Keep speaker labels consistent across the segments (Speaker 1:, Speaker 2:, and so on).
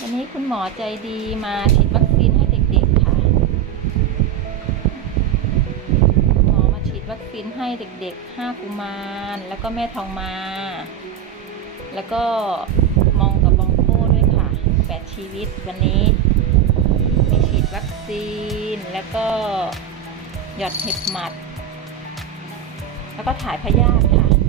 Speaker 1: วันนี้คุณหมอใจดีมาฉีดวัคซีนให้เด็กๆค่ะ หมอมาฉีดวัคซีนให้เด็กๆห้ากุมารแล้วก็แม่ทองมา แล้วก็มองกับบองโก้ด้วยค่ะแปดชีวิตวันนี้มีฉีดวัคซีนแล้วก็หยอดเห็บหมัด แล้วก็ถ่ายพยาธิค่ะ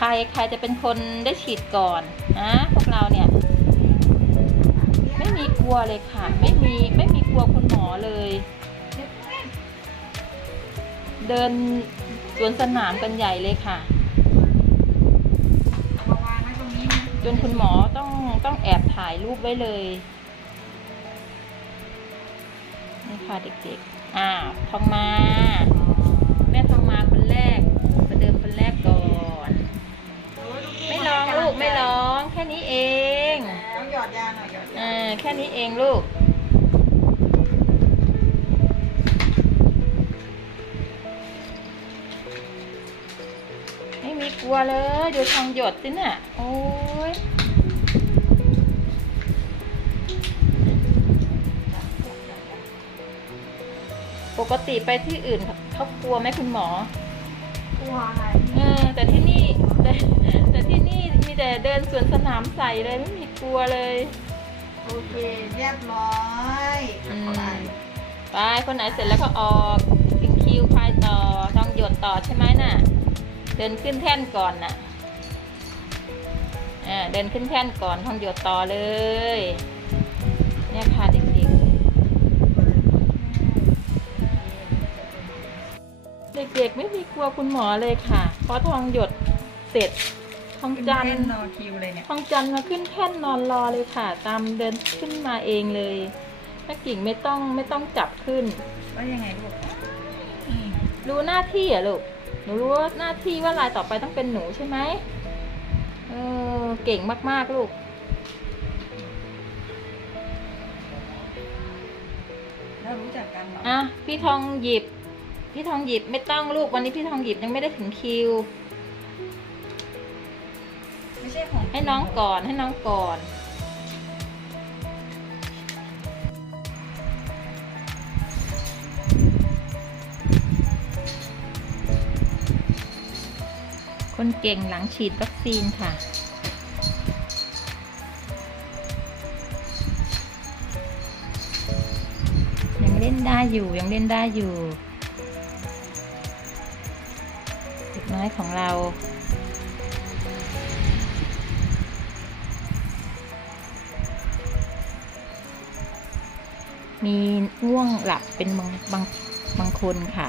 Speaker 1: ใครใครจะเป็นคนได้ฉีดก่อนนะพวกเราเนี่ย ไม่มีกลัวเลยค่ะ ไม่มีไม่มีกลัวคุณหมอเลย เดินสวนสนามกันใหญ่เลยค่ะ
Speaker 2: มาวางไว้ตรงนี้นะ
Speaker 1: จนคุณหมอต้องต้องแอบถ่ายรูปไว้เลยนี่ค่ะเด็กๆ อ่าทองมา ค่นี้เอง
Speaker 2: ต้องหยอดยาหน่อยหยอดยา
Speaker 1: อ่าแค่นี้เองลูก ไม่มีกลัวเลย ดูทองหยดสิเนี่ยโอ้ยปกติไปที่อื่นเขาเขากลัวไหมคุณหมอ
Speaker 2: กลัวอะไร
Speaker 1: เออแต่ที่นี่แต่แต่ที่นี่มี แต่เดินสวนสนามใส่เลยไม่มีกลัวเลย
Speaker 2: โอเค เรียบร้อย
Speaker 1: อืม
Speaker 2: ไป
Speaker 1: ไปคนไหนเสร็จแล้วก็ออกถึงคิวใครต่อต้องหยดต่อใช่ไหมน่ะ เดินขึ้นแท่นก่อนน่ะอ่าเดินขึ้นแท่นก่อนท่องหยดต่อเลย เนี่ยค่ะเด็กๆ เด็กๆไม่มีกลัวคุณหมอเลยค่ะเพราะทองหยดเสร็จ ทองจันทร์
Speaker 2: นอคิวเลยเนี่ย
Speaker 1: ทองจันทร์มาขึ้นแท่นนอนรอเลยค่ะ ตามเดินขึ้นมาเองเลยแม่กิ่งไม่ต้องไม่ต้องจับขึ้น
Speaker 2: ว่ายังไงลูก
Speaker 1: รู้หน้าที่เหรอะลูกหนูรู้ว่าหน้าที่ว่าลายต่อไปต้องเป็นหนูใช่ไหมเออเก่งมากๆลูก
Speaker 2: เรารู้จักกันเหรอ
Speaker 1: อะพี่ทองหยิบ พี่ทองหยิบไม่ต้องลูกวันนี้พี่ทองหยิบยังไม่ได้ถึงคิว
Speaker 2: ไม่ใช่ของ
Speaker 1: ให้น้องก่อนให้น้องก่อนคนเก่งหลังฉีดวัคซีนค่ะ ยังเล่นได้อยู่ยังเล่นได้อยู่ เด็กน้อยของเรา มีง่วงหลับเป็นบางบางบางคนค่ะ